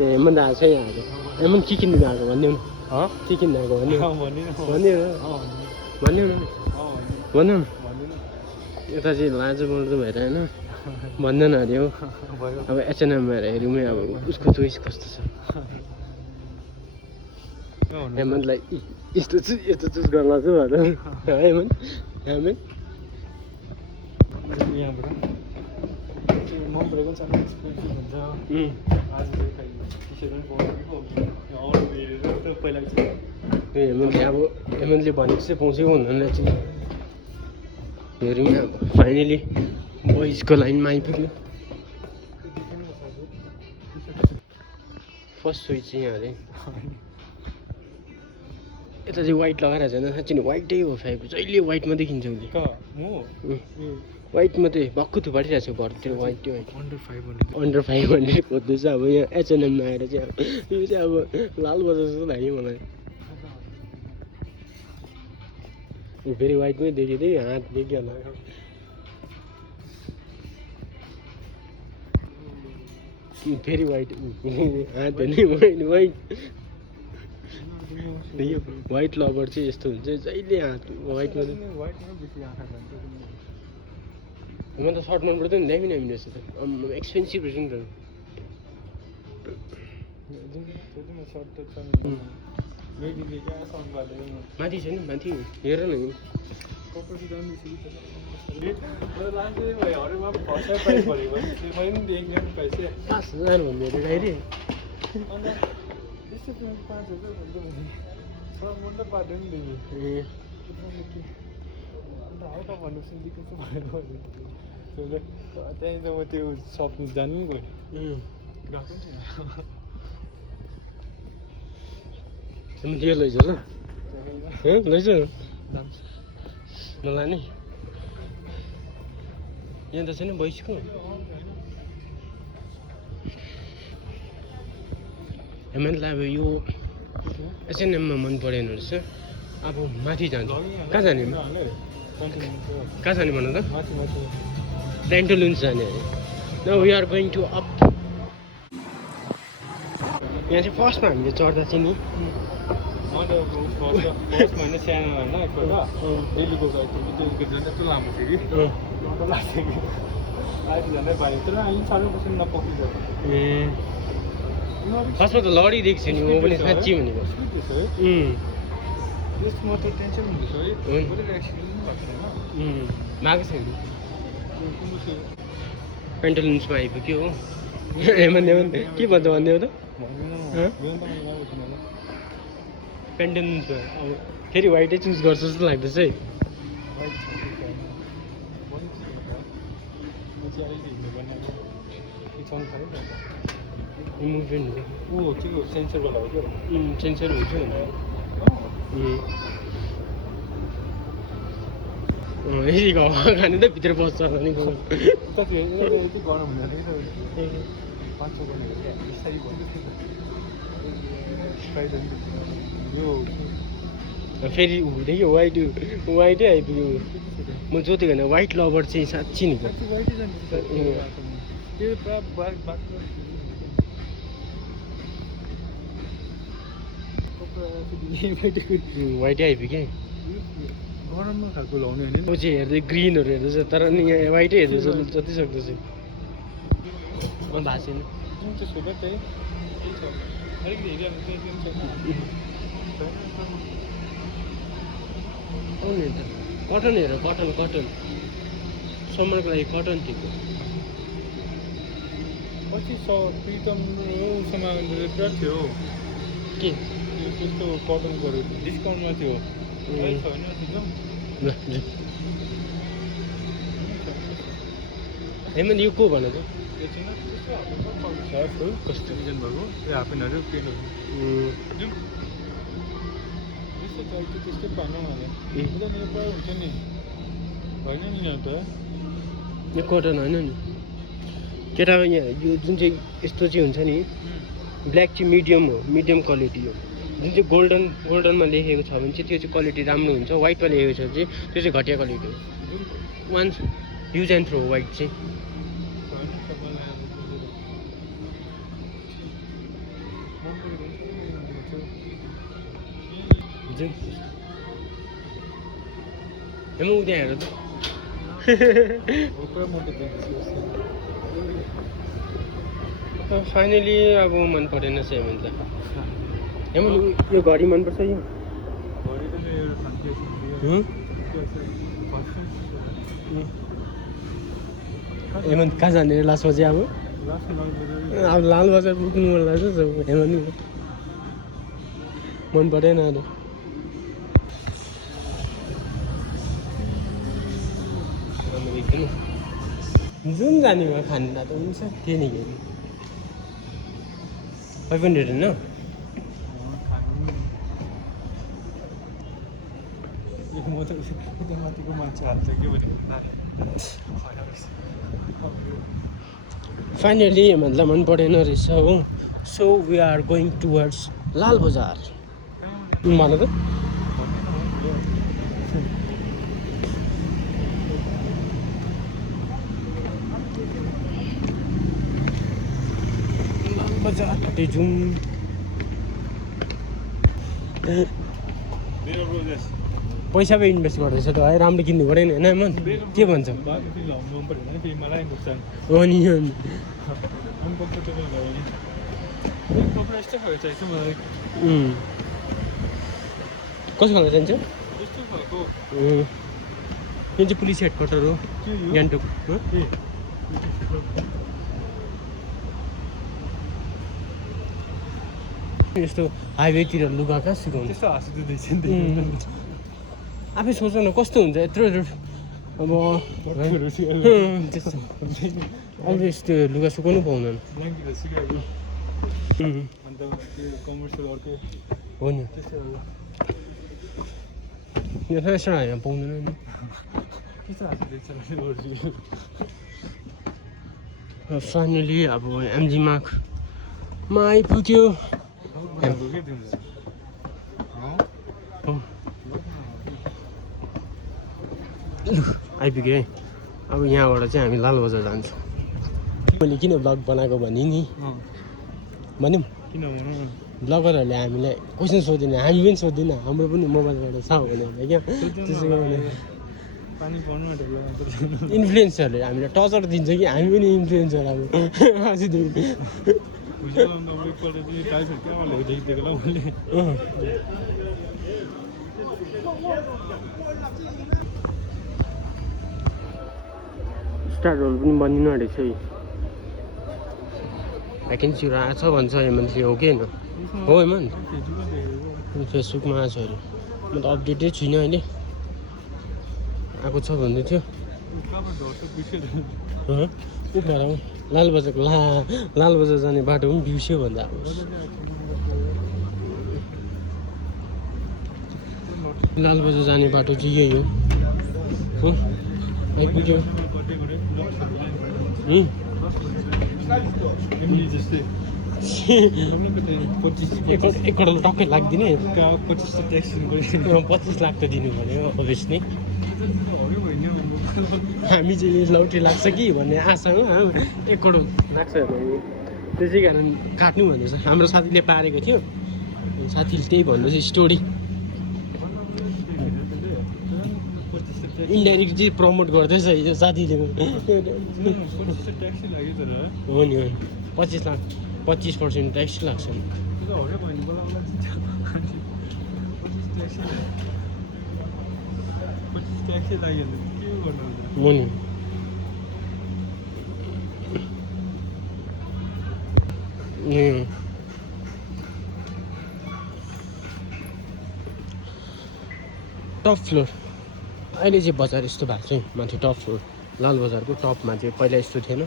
हेमन्त आएको छ यहाँ आएको हेमन्त के किन्नु गएको भनिदेऊ न के किन्नु आएको भनिदेऊ न यता चाहिँ लाजो बढ्दो भएर होइन भन्दैन अरे हो अब एचएनएममा हेरौँ अब उसको चोइस कस्तो छ हेमन्तलाई यस्तो चुज गर्न लाग्छ भनेर हेमन्त हेमन्तले भनेको चाहिँ पाउँछ कि हुँदैन चाहिँ हेरौँ अब फाइनली बोइजको लाइनमा आइपुग्यो फर्स्ट चोइस चाहिँ यहाँ अरे यता चाहिँ वाइट लगाएर छैन साँच्ची नै वाइटै हो फाइभ जहिले वाइट मात्रै किन्छ उसले वाइट मात्रै भक्कु थुपारिरहेको छ घरतिर वाइट अन्डर 500 खोज्दैछ अब यहाँ एचएनएममा आएर चाहिँ अब यो चाहिँ अब लाल बजार जस्तो लाग्यो मलाई फेरि वाइटमै देखेँ त्यही हात देख्यो होला फेरि वाइट हात हेर्ने वाइट वाइट लभर चाहिँ यस्तो हुन्छ जहिले हात वाइटमा म त सर्ट मन पर्दैन ल्याइमिन हामीले यस्तो त एक्सपेन्सिभ रहेछ नि त माथि छैन माथि हेर न 5000 भन्दै डाइरी त्यही त म त्यो सपमा जानु नि गयो लैजा ल लैजा नलाने यहाँ त छैन बोइसको हेमन्तलाई अब यो एचएनएममा मन परेन रहेछ अब माथि जान्छ कहाँ जाने भन त पेन्टोलुन्स जाने अरे now we are going to up यहाँ चाहिँ फर्स्टमा हामीले चढ्दा चाहिँ नि सानो होइन एकपल्ट दिल्लीको त्यस्तो लामो थियो कि लाग्थ्यो कि अहिले झन्डै भयो तर अहिले 100% नपक्रिन्छ फर्स्टमा त लडिदिएको छु नि म पनि साँच्ची भनेको त्यसमा त टेन्सन हुँदैछ है एक्सिडेन्ट भएको छैन पेन्टोलुन्समा आइपुग्यो हो हेमन्त के भन्छ भनिदेऊ त पेन्टोलुन्समा अब फेरि वाइटै चुज गर्छ जस्तो लाग्दैछ है मुभमेन्ट सेन्सरवाला हो क्या सेन्सर हुन्छ यसरी हावा खाने त भित्र बस्छ नि गरम हुँदैन फेरि हुँदै वाइटै आइपुग्यो म जोतेको होइन वाइट लभर चाहिँ साँच्ची नि वाइटै आइपुग्यो गरममा खालको लाउने होइन म चाहिँ हेर्दै ग्रिनहरू हेर्दैछ तर नि यहाँ वाइटै हेर्दैछ जति सक्दो चाहिँ भएको छैन कटन हेर कटन समरको लागि कटन थियो पछि प्रितम उसँग पुरा थियो के त्यस्तो कटनकोहरू डिस्काउन्टमा थियो हेमन्त यो को भनेको कस्तो डिजाइन भएको हाफ प्यान्टहरू प्यान्टहरू त्यस्तो चाहिन्छ त्यस्तै पाउनु होला पुरा हुन्छ नि होइन नि यहाँ त यो कटन होइन नि केटा यहाँ यो जुन चाहिँ यस्तो चाहिँ हुन्छ नि ब्ल्याक चाहिँ मिडियम हो मिडियम क्वालिटी हो जुन चाहिँ गोल्डनमा लेखेको छ भने चाहिँ त्यो चाहिँ क्वालिटी राम्रो हुन्छ वाइटमा लेखेको छ चाहिँ त्यो चाहिँ घटिया क्वालिटी हो once use and throw white चाहिँ हुन्छ हेर्नु त्यहाँ हेर त फाइनली अब मन परेन चाहिँ हेमन त हेमन यो घडी मनपर्छ यो हेमन कहाँ जाने लास्टमा चाहिँ अब लाल बजार पुग्नु मन लाग्छ हेमन मन परेन अहिले जुन जाने भयो खाना त हुन्छ त्यही नै हेर्नु 500 होइन माथिको मान्छे हाल्छ के भने फाइनली हेमन्तलाई मन परेन रहेछ हो so we are going towards Lal Bazar भन त बजारपट्टि जाउँ पैसा पो इन्भेस्ट गर्दैछ त है राम्रो किन्नु पऱ्यो नि होइन मन के भन्छ हो नि कस्तो खालको चाहिन्छ यो चाहिँ पुलिस हेडक्वार्टर हो गान्तोक यस्तो हाइवेतिर लुगा कहाँ सिकाउँछ आफै सोच न कस्तो हुन्छ यत्रो अब त्यस्तो अहिले यस्तो लुगा सुकाउनु पाउँदैन हो नि यो त यसो होइन पाउँदैन नि फाइनली अब एमजी मार्कमा आइपुग्यो आइपुग्यो है अब यहाँबाट चाहिँ हामी लाल बजार जान्छौँ मैले किन ब्लग बनाएको भने नि भन्यौँ ब्लगरहरूले हामीलाई क्वेसन सोध्दैन हामी पनि सोध्दैन हाम्रो पनि मोबाइलबाट छ भने क्या त्यसो गर्ने इन्फ्लुएन्सरहरूले हामीलाई टचर दिन्छ कि हामी पनि इन्फ्लुएन्सर अब स्टारहरू पनि बनिनु आँटेको छ है भ्याकेन्सीहरू आएको छ भन्छ हेमन्तले हो कि होइन हो हेमन्त फेसबुकमा आएको छ अरे म त अपडेटै छुइनँ अहिले आएको छ भन्दै थियो उफ्रा लाल बजारको लाल बजार जाने बाटो पनि बिर्स्यो भन्दा अब लाल बजार जाने बाटो चाहिँ यही हो आइपुग्यो एक करोड टक्कै लाग्दिने 25 लाख त दिनु पर्यो अभियसली हामी चाहिँ लौटी लाग्छ कि भन्ने आशामा 1 करोड लाग्छ भने त्यसै कारण काट्नु भन्दैछ हाम्रो साथीले पारेको थियो साथीले त्यही भन्दैछ स्टोरी इन्डाइरेक्ट चाहिँ प्रमोट गर्दैछ हिजो साथीले हो नि 25% ट्याक्स लाग्छ हो नि टप फ्लोर अहिले चाहिँ बजार यस्तो भएको छ माथि टप फ्लोर लाल बजारको टपमा चाहिँ पहिला यस्तो थिएन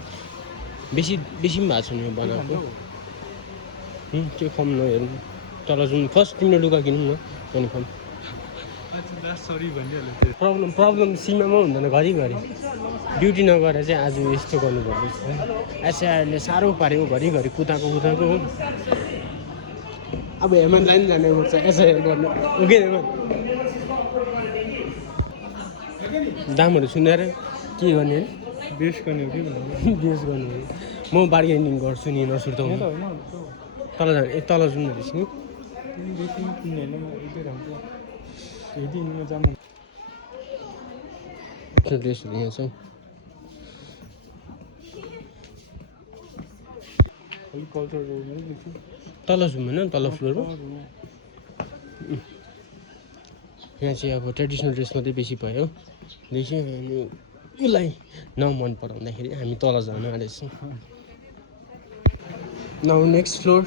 बेसी पनि भएको छ नि यो बनाएको त्यो फर्म नहेर्नु तर जुन फर्स्ट तिम्रो लुगा किनौँ न युनिफर्म प्रब्लम सीमामा हुँदैन घरिघरि ड्युटी नगरेर चाहिँ आज यस्तो गर्नुपर्दैछ एसआरले साह्रो पारेको घरिघरि कुदाएको हो अब हेमन्तलाई पनि जाने पर्छ एसआर गर्नु हो कि दामहरू सुनेर के गर्ने बेस गर्ने हो कि बेस गर्नु म बार्गेनिङ गर्छु नि नसुर्ताउनु तल जाने ए तल जाउँ रहेछ नि देखि किन्ने हैन म यतै रहन्छु यही दिनमा जानु ड्रेसहरू यहाँ छ अलिक कल्चर रोडमै देखि तल जाउँ होइन तल फ्लोरमा यहाँ चाहिँ अब ट्रेडिसनल ड्रेस मात्रै बेसी भयो देखि अनि उसलाई नमन पराउँदाखेरि हामी तल जान आँटेछौँ नाउ नेक्स्ट फ्लोर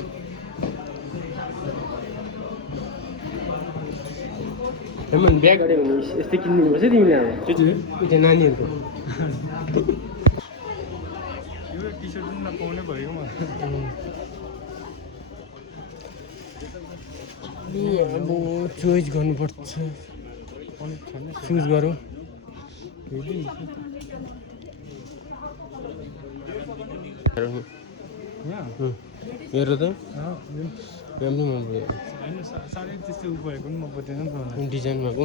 हेमन बिहा गऱ्यो भने यस्तै किनिदिनुपर्छ तिमीले अब त्यो नानीहरूको यो टी सर्ट पनि नपाउने भयो म अब चोइस गर्नुपर्छ चुज गरौँ हेर त यहाँ पनि मन पऱ्यो साह्रै त्यस्तो उ भएको पनि मन पर्दैन नि त डिजाइन भएको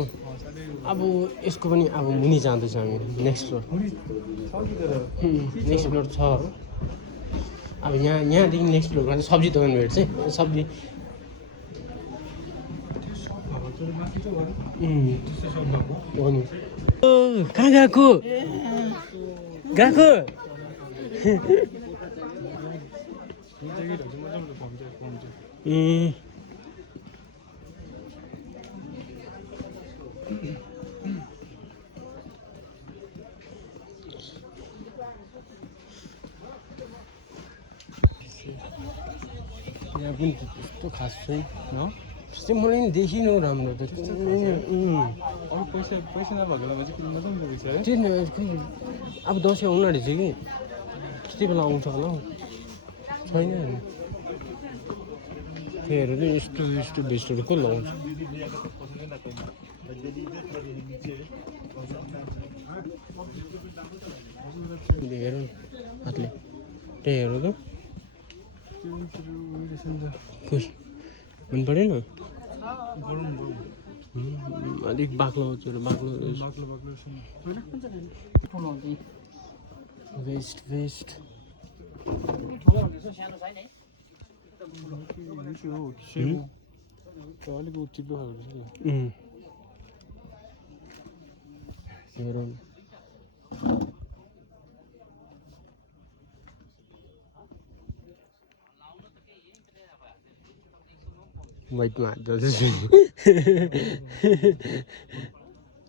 अब यसको पनि अब मुनि जाँदैछ हामी नेक्स्ट फ्लोर नेक्स्ट फ्लोर छ अब यहाँदेखि नेक्स्ट फ्लोरमा चाहिँ सब्जी दोकान भेट्छ सब्जी हो नि कहाँ गएको गएको यहाँ पनि त्यस्तो खास छैन त्यस्तै मलाई नि देखिनँ राम्रो त पैसा नभएको बेला चाहिँ किन्नु मात्रै हुन्छ रहेछ त्यही नि अब दसैँ आउनु आँटेछ कि त्यति बेला आउँछ होला हौ छैन त्यहीहरू चाहिँ यस्तो यस्तो भेस्टहरू को लगाउँछ हेरौँ हातले त्यही हेरौँ त खुस मन परेन अलिक बाक्लो बाक्लो वेस्ट वेस्ट अलिक चिप्लो खालको छ हेरौँ वाइटमा हात दल्दैछ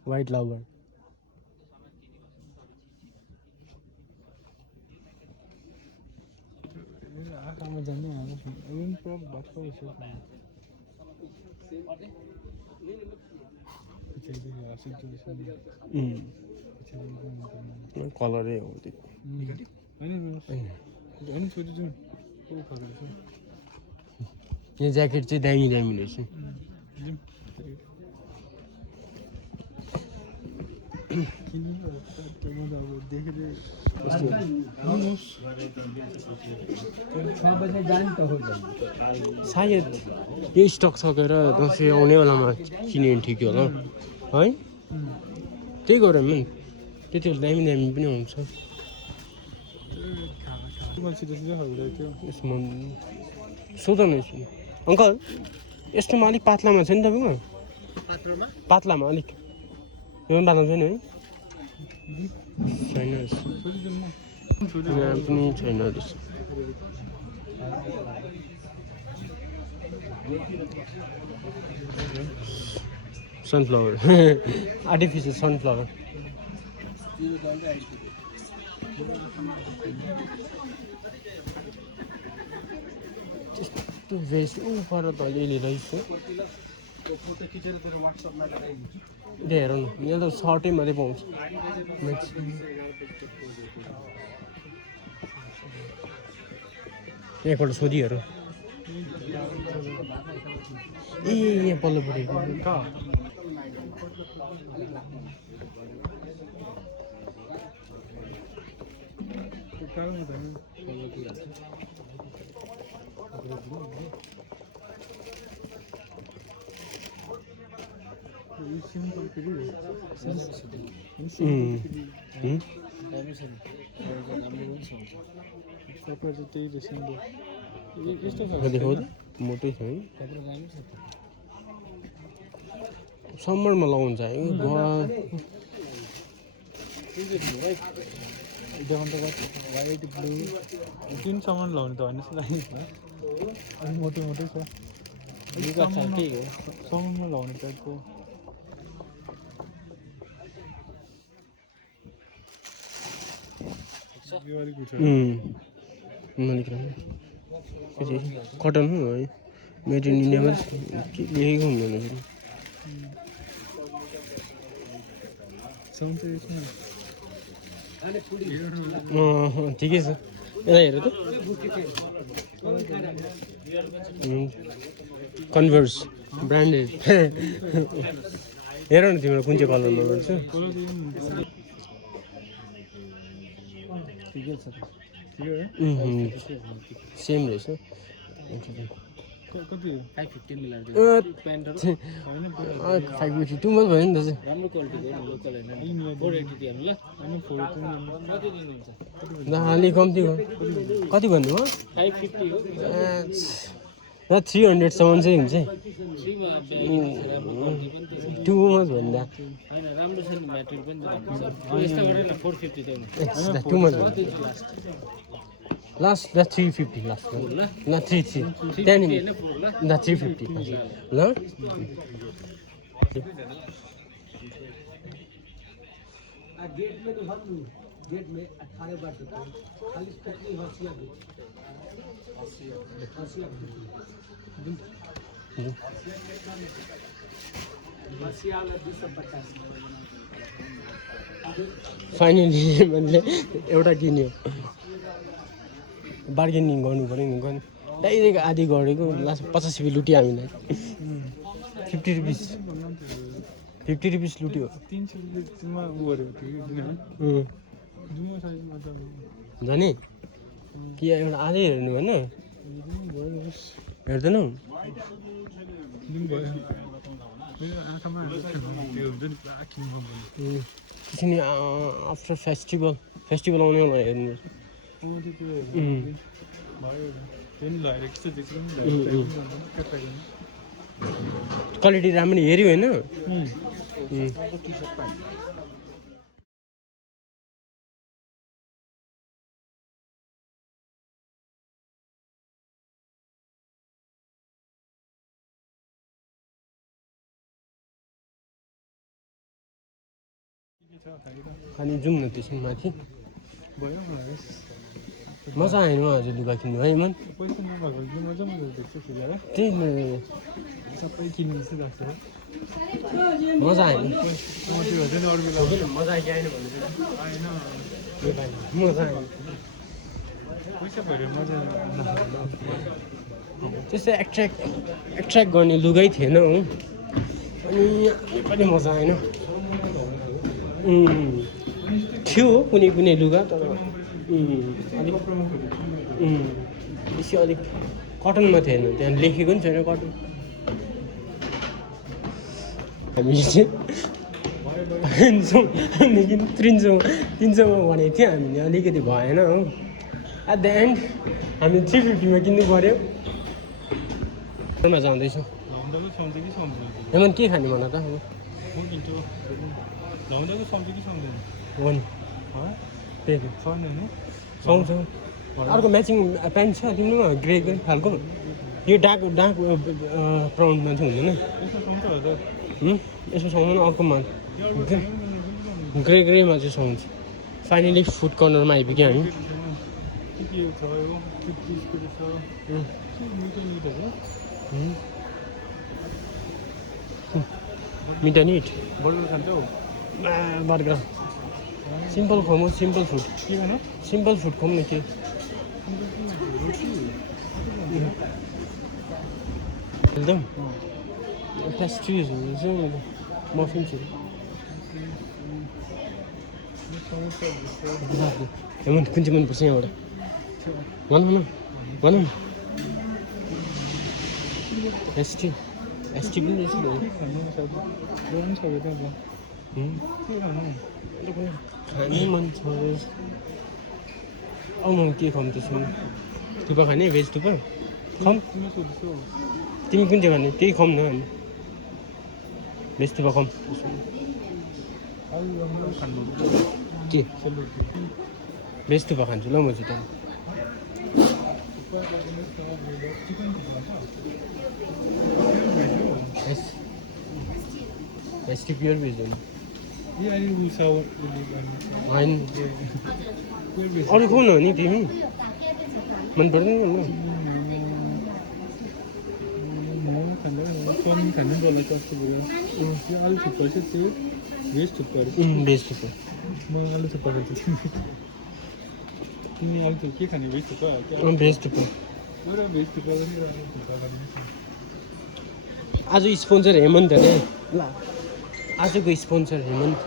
वाइट लभर आँखामा जाने हाम्रो पुरा भएको कलरै हो त्यो होइन छोरी जाउँ यो ज्याकेट चाहिँ दामी दामी रहेछ सायद यो स्टक सकेर दसैँ आउने बेलामा किन्यो भने ठिक होला है त्यही गरौँ नि त्यति बेला दामी दामी पनि आउँछ यसमा सोध न यसमा अङ्कल यस्तोमा अलिक पातलामा छ नि तपाईँको पातलामा अलिक यो पनि पातला छैन है छैन यहाँ पनि छैन रहेछ सनफ्लावर आर्टिफिसियल सनफ्लावर त्यस्तो भेस्ट पर त अलिअलि रहेछ हेरौँ न यहाँ त सर्टै मात्रै पाउँछ एकपल्ट सोधिहेरौँ ए यहाँ पल्लोपट्टि कहाँ त्यही यस्तो छ देखाउ त मोटै छ है कपडा राम्रो छ समरमा लगाउँछ है देखाउनु त वाइट ब्लू तिनसम्म लाउनु त होइन जस्तो लाग्यो अलिक मोटो मोटै छ समरमा लाउने टाइपको यो अलिक उठ्छ कटन हो है मेड इन इन्डियामा के लेखेको हुँदैन साउन्ड चाहिँ यसमा ठिकै छ यसलाई हेर त कन्भर्स ब्रान्डेड हेर न तिम्रो कुन चाहिँ कलरमा गर्छ ठिकै छ सेम रहेछ कति 550 मिलाएर 552 मात्र भयो नि त चाहिँ राम्रो क्वालिटीको लोकल होइन 480 दिनु ल अनि 480 कति दिनुहुन्छ अलिक कम्ती हो कति भन्नुभयो 550 हो 300सम्म चाहिँ हुन्छ 2 मच भन्दा हैन राम्रो छ नि म्याटेरियल पनि राम्रो छ यस्तो गरेर 450 दिनु 2 मच लास्ट 350 लास्ट ल 3 त्यहाँदेखि ल 350 ल गेट में 18 बार खाली कितनी हंसिया फाइनली मैले एउटा किन्यो बार्गेनिङ गर्नु पऱ्यो नि गर्नु डाइरेक्ट आधी गरेको लास्ट 50 रुपियाँ लुट्यो हामीलाई 50 रुपिस लुट्यो 300 रुपियाँमा उ गरेको थियो जुमो साइजमा त जाने कि एउटा आधै हेर्नु भएन हेर्दैनौ किसिम आफ्टर फेस्टिभल आउने होला हेर्नु क्वालिटी राम्रो हेऱ्यो होइन अनि जाउँ न त्यसमा माथि भयो मजा आएन हजुर लुगा किन्नु है मन पैसा नभएको मजा देख्छ फेरि त्यही सबै किन्नु जस्तो लाग्छ मजा आएन अरू बेला मजा आयो आएन भन्नु मजा आयो पैसा भएर मजा त्यस्तै एट्र्याक्ट गर्ने लुगै थिएन हो अनि पनि मजा आएन थियो कुनै कुनै लुगा तर बेसी अलिक कटनमा थिएन त्यहाँ लेखेको पनि छैन कटन हामीले चाहिँ 300मा भनेको थियो हामीले अलिकति भएन हो एट द एन्ड हामी 350मा किन्नु पऱ्यो जाँदैछौँ हेमन के खाने भन त वान त्यही सुहाउँछ अर्को म्याचिङ प्यान्ट छ तिम्रोमा ग्रे खालको यो डार्क ब्राउनमा चाहिँ हुँदैन यसो सुहाउँदैन अर्कोमा ग्रेमा चाहिँ सुहाउँछ फाइनली फुड कर्नरमा आइपुग्यो हामी meet and eat burger simple खाउँ सिम्पल फुड के भन सिम्पल फुड खाउँ न के एकदम पेस्ट्रिजहरू चाहिँ मफिन्सहरू हेमन कुन चाहिँ मनपर्छ यहाँबाट भनौँ न भनौँ न एसटी पनि रहेछ खानै मन छ आउनु के खाउँ त्यसमा थुक्पा खाने भेज थुक्पा खम तिमी सोध्छौ तिमी कुन चाहिँ खाने त्यही खम न अनि भेज थुक्पा खम अरू खानु के सेलरोटी भेज थुक्पा खान्छु ल म चाहिँ त भेज प्योर भेज हो होइन अरू खुवाउनु हो नि तिमी मन पर्दैन ल चाउमिन खानु पर्ने कस्तो भयो त्यो आलु थुक्पा चाहिँ त्यो भेज थुक्पाहरू भेज थुक्पा म आलु थुक्पा खान्छु तिमी आलु थुक्पा के खाने भेज थुक्पा भेज थुक्पा मेरो भेज थुक्पा पनि र आलु थुक्पा खाने आज स्पोन्सर हेमन्त अरे ल आजको स्पोन्सर हेमन्त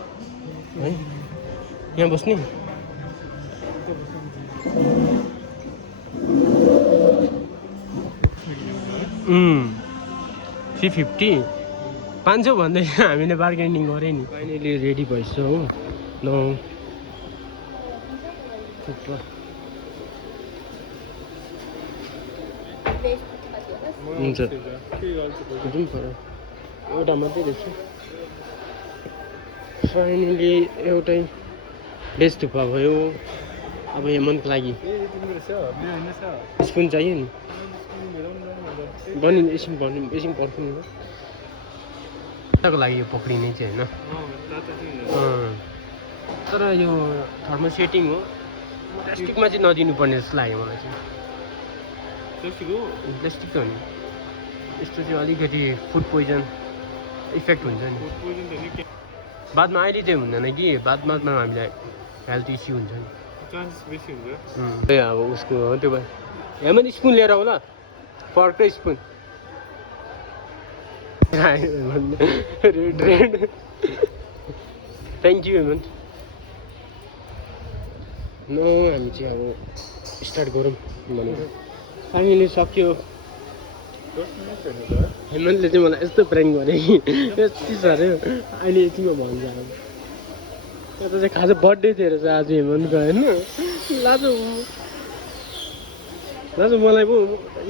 है यहाँ बस्ने 350 500 भन्दै हामीले बार्गेनिङ गरे नि फाइनली रेडी भइसक्यो हो ल थुक्पा हुन्छ जाउँ पर एउटा मात्रै देख्छु फाइनली एउटै भेज थुक्पा भयो अब हेमन्तको लागि स्पुन चाहियो नि बनिन्छ एकछिन पर्खिनु लागि यो पक्रिने चाहिँ होइन तर यो थर्मोसेटिङ हो प्लास्टिकमा चाहिँ नदिनु पर्ने जस्तो लाग्यो मलाई चाहिँ प्लास्टिक हो नि यस्तो चाहिँ अलिकति फुड पोइजन इफेक्ट हुन्छ नि बादमा अहिले चाहिँ हुँदैन कि बादमा हामीलाई हेल्थ इस्यु हुन्छ नि अब उसको हो त्यो भयो हेमन्त स्पुन लिएर आऊ ल फर्कै spoon red thank you Hemant न हामी चाहिँ अब स्टार्ट गरौँ भनेर फाइनली सक्यो हेमन्तले चाहिँ मलाई यस्तो प्र्याङ्क गरे कि यति साह्रो अहिले यतिमा भन्छ अब यता चाहिँ खास बर्थडे थियो रहेछ आज हेमन्तको होइन लाजु मलाई पो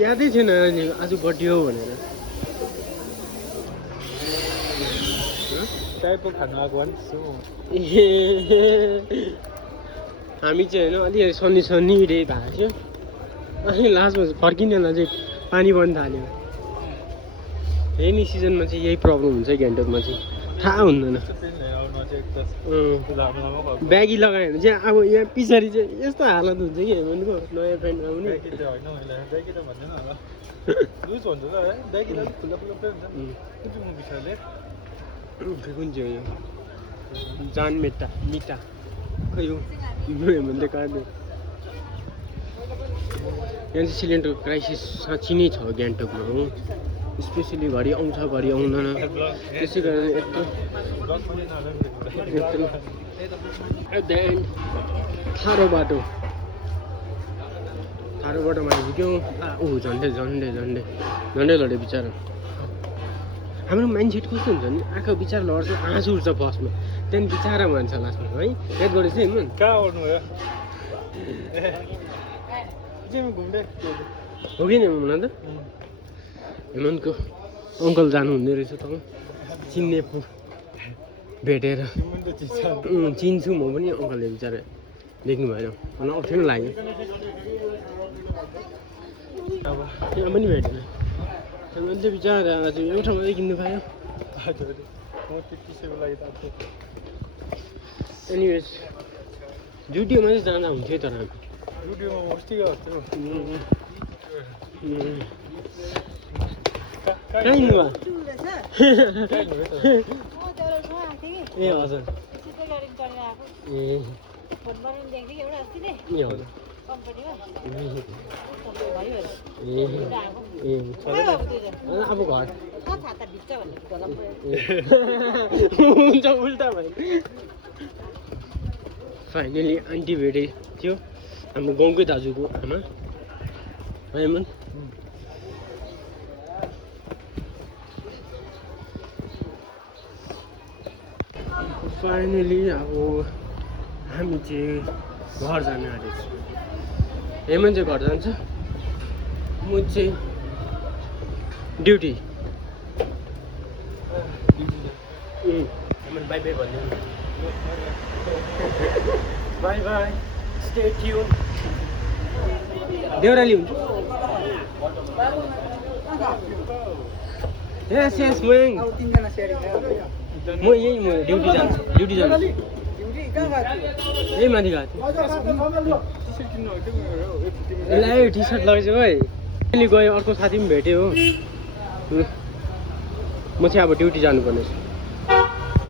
यादै थिएन आज बर्थडे हो भनेर खानु आएको ए हामी चाहिँ होइन अलिकति सनी रे भएको थियो अनि लास्टमा फर्किनेलाई चाहिँ पानी पर्न थाल्यो रेनी सिजनमा चाहिँ यही प्रब्लम हुन्छ गान्तोकमा चाहिँ थाहा हुँदैन ब्यागी लगायो भने चाहिँ अब यहाँ पछाडि चाहिँ यस्तो हालत हुन्छ कि हेमन्तको नयाँ प्यान्ट आउने कुन चाहिँ हो यो जान मिटा खै हो हेमन्तले काट्यो यहाँ चाहिँ सिलिन्डरको क्राइसिस साँच्ची नै छ गान्तोकमा हो स्पेसली घरि आउँछ घरि आउँदैन त्यसै कारण यत्रो एट द एन्ड ठाडो बाटोमा आइपुग्यो झन्डै लड्यो बिचरा हाम्रो माइन्डसेट कस्तो हुन्छ नि आँखा बिचरा लड्छ आँसु उठ्छ बसमा त्यहाँदेखि बिचरा भन्छ लास्टमा है याद गरेछ है हेमन्त कहाँ आउनु भयो हो कि नि हुन त हेमन्तको अङ्कल जानु हुँदो रहेछ त चिन्ने भेटेर चिन्छु म पनि अङ्कलले बिचरा देख्नु भएन मलाई अप्ठ्यारो लाग्यो त्यहाँ पनि भेटेन हेमन्तले बिचरा आज एउटा मात्रै किन्नु पायो एनिवेज जुडियोमा चाहिँ जाँदा हुन्थ्यो तर हामी कहाँ हिँड्नु भयो ए हजुर ए हजुर अब घर हुन्छ उल्टा भयो फाइनली आन्टी भेटे थियो हाम्रो गाउँकै दाजुको आमा हेमन्त फाइनली अब हामी चाहिँ घर जान आँटेको हेमन्त चाहिँ घर जान्छ म चाहिँ ड्युटी बाई बाई भन्नु by by stay tune Deurali हुन्छ यस यस म यही म ड्युटी जान्छु यही माथि गएको थिएँ यसलाई टी सर्ट लगाइसक्यो है अहिले गयो अर्को साथी पनि भेट्यो हो म चाहिँ अब ड्युटी जानुपर्ने छ